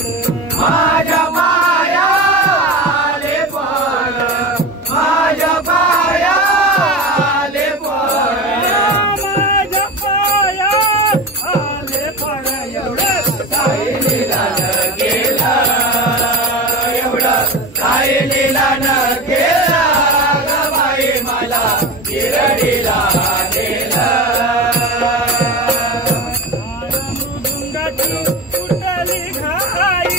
माझ्या पाया आले फळ, माझ्या पाया आले फळ, माझ्या पाया आले फळ. एवढं सायलीला न गेला, एवढं सायलीला न गेला ग बाई मला गिरडीला नेला. मृदुंगाची कुंडली घाई,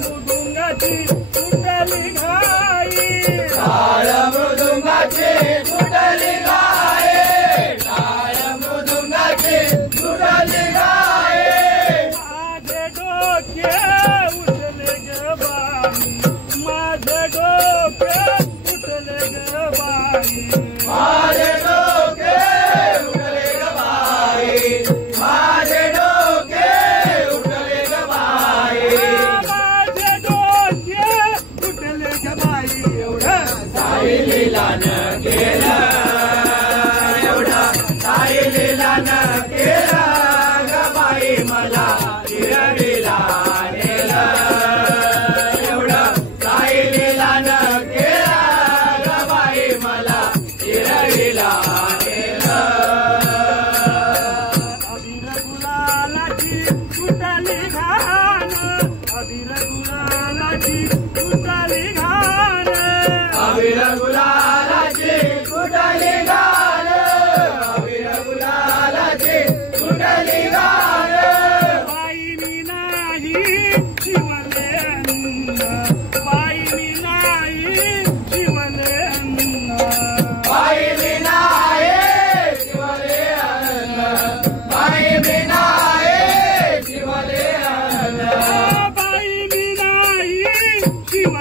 मृदुंगाची कुंडली घाई, टाळ मृदुंगाची कुंडली गाये, टाळ मृदुंगाची कुंडली गाये. माझे डोके उठले ग बाई, माझे डोके उठले ग बाई. माझे डोके उठले ग बाई, माझे डोके उठले ग बाई. माझे डोके उठले ग बाई. एवढं सायलीला न गेला, एवढा सायलीला न गेला ग बाई मला गिरडीला नेला. एवढा सायलीला न गेला ग बाई मला गिरडीला नेला. अबीर गुलालाची कुंडली घाण, अबीर गुलालाची कुंडली घाण, अबीर गुलालाची कुंडली गाण, अबीर गुलालाची कुंडली गाण. बाईनी नाही शिवले अन्न, बाईनी नाही शिवले अन्न, बाई बिना आहे शिवले अन्न, बाई बिना आहे शिवले अन्न. बाईनी नाही शिवले